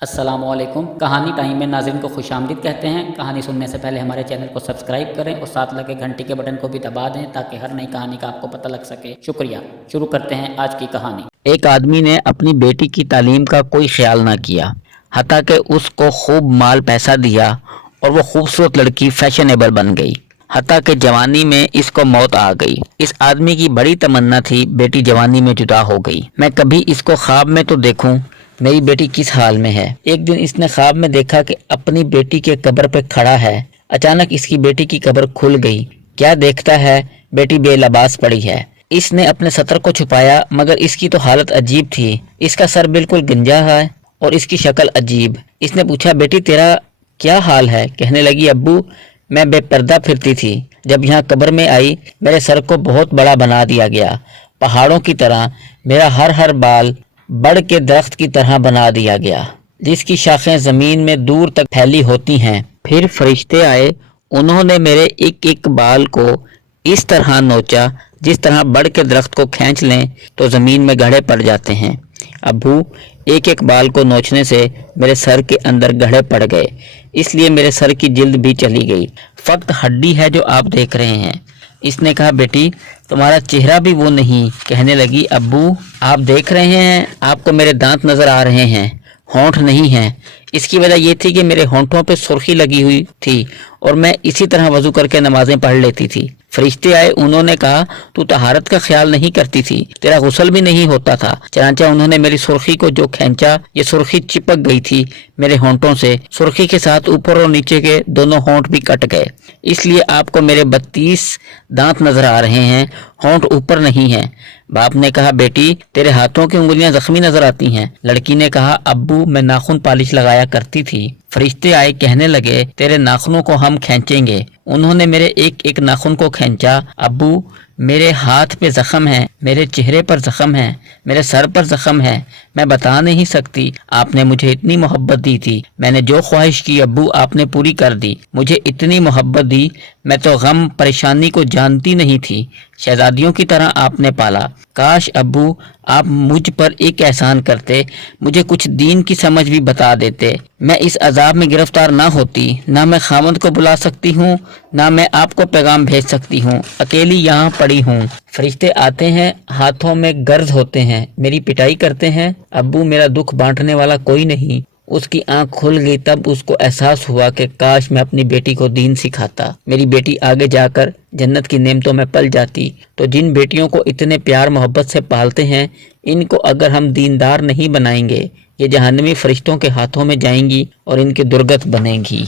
السلام علیکم۔ کہانی ٹائم میں ناظرین کو خوش آمدید کہتے ہیں۔ کہانی سننے سے پہلے ہمارے چینل کو سبسکرائب کریں اور ساتھ لگے گھنٹی کے بٹن کو بھی دبا دیں تاکہ ہر نئی کہانی کا آپ کو پتہ لگ سکے۔ شکریہ۔ شروع کرتے ہیں آج کی کہانی۔ ایک آدمی نے اپنی بیٹی کی تعلیم کا کوئی خیال نہ کیا، حتیٰ کہ اس کو خوب مال پیسہ دیا اور وہ خوبصورت لڑکی فیشنیبل بن گئی، حتیٰ کہ جوانی میں اس کو موت آ گئی۔ اس آدمی کی بڑی تمنا تھی بیٹی جوانی میں جدا ہو گئی، میں کبھی اس کو خواب میں تو دیکھوں میری بیٹی کس حال میں ہے۔ ایک دن اس نے خواب میں دیکھا کہ اپنی بیٹی کے قبر پہ کھڑا ہے۔ اچانک اس کی بیٹی کی قبر کھل گئی۔ کیا دیکھتا ہے، بیٹی بے لباس پڑی ہے۔ اس نے اپنے ستر کو چھپایا، مگر اس کی تو حالت عجیب تھی۔ اس کا سر بالکل گنجا ہے اور اس کی شکل عجیب۔ اس نے پوچھا، بیٹی تیرا کیا حال ہے؟ کہنے لگی، ابو میں بے پردہ پھرتی تھی، جب یہاں قبر میں آئی میرے سر کو بہت بڑا بنا دیا گیا، پہاڑوں کی طرح میرا ہر بال بڑھ کے درخت کی طرح بنا دیا گیا، جس کی شاخیں زمین میں دور تک پھیلی ہوتی ہیں۔ پھر فرشتے آئے، انہوں نے میرے ایک بال کو اس طرح نوچا جس طرح بڑھ کے درخت کو کھینچ لیں تو زمین میں گڑھے پڑ جاتے ہیں۔ ابو ایک بال کو نوچنے سے میرے سر کے اندر گڑھے پڑ گئے، اس لیے میرے سر کی جلد بھی چلی گئی، فقط ہڈی ہے جو آپ دیکھ رہے ہیں۔ اس نے کہا، بیٹی تمہارا چہرہ بھی وہ نہیں۔ کہنے لگی، ابو آپ دیکھ رہے ہیں، آپ کو میرے دانت نظر آ رہے ہیں، ہونٹ نہیں ہیں۔ اس کی وجہ یہ تھی کہ میرے ہونٹوں پہ سرخی لگی ہوئی تھی اور میں اسی طرح وضو کر کے نمازیں پڑھ لیتی تھی۔ فرشتے آئے، انہوں نے کہا، تو طہارت کا خیال نہیں کرتی تھی، تیرا غسل بھی نہیں ہوتا تھا۔ چنانچہ انہوں نے میری سرخی کو جو کھینچا، یہ سرخی چپک گئی تھی میرے ہونٹوں سے، سرخی کے ساتھ اوپر اور نیچے کے دونوں ہونٹ بھی کٹ گئے، اس لیے آپ کو میرے 32 دانت نظر آ رہے ہیں، ہونٹ اوپر نہیں ہیں۔ باپ نے کہا، بیٹی تیرے ہاتھوں کی انگلیاں زخمی نظر آتی ہیں۔ لڑکی نے کہا، ابو میں ناخن پالش لگایا کرتی تھی۔ فرشتے آئے، کہنے لگے، تیرے ناخنوں کو ہم کھینچیں گے۔ انہوں نے میرے ایک ناخن کو کھینچا۔ ابو میرے ہاتھ پہ زخم ہے، میرے چہرے پر زخم ہے، میرے سر پر زخم ہے، میں بتا نہیں سکتی۔ آپ نے مجھے اتنی محبت دی تھی، میں نے جو خواہش کی ابو آپ نے پوری کر دی، مجھے اتنی محبت دی، میں تو غم پریشانی کو جانتی نہیں تھی، شہزادیوں کی طرح آپ نے پالا۔ کاش ابو آپ مجھ پر ایک احسان کرتے، مجھے کچھ دین کی سمجھ بھی بتا دیتے، میں اس عذاب میں گرفتار نہ ہوتی۔ نہ میں خامد کو بلا سکتی ہوں، نہ میں آپ کو پیغام بھیج سکتی ہوں، اکیلی یہاں پڑی ہوں۔ فرشتے آتے ہیں، ہاتھوں میں گرز ہوتے ہیں، میری پٹائی کرتے ہیں۔ ابو میرا دکھ بانٹنے والا کوئی نہیں۔ اس کی آنکھ کھل گئی، تب اس کو احساس ہوا کہ کاش میں اپنی بیٹی کو دین سکھاتا، میری بیٹی آگے جا کر جنت کی نعمتوں میں پل جاتی۔ تو جن بیٹیوں کو اتنے پیار محبت سے پالتے ہیں، ان کو اگر ہم دیندار نہیں بنائیں گے، یہ جہنمی فرشتوں کے ہاتھوں میں جائیں گی اور ان کی درگت بنے گی۔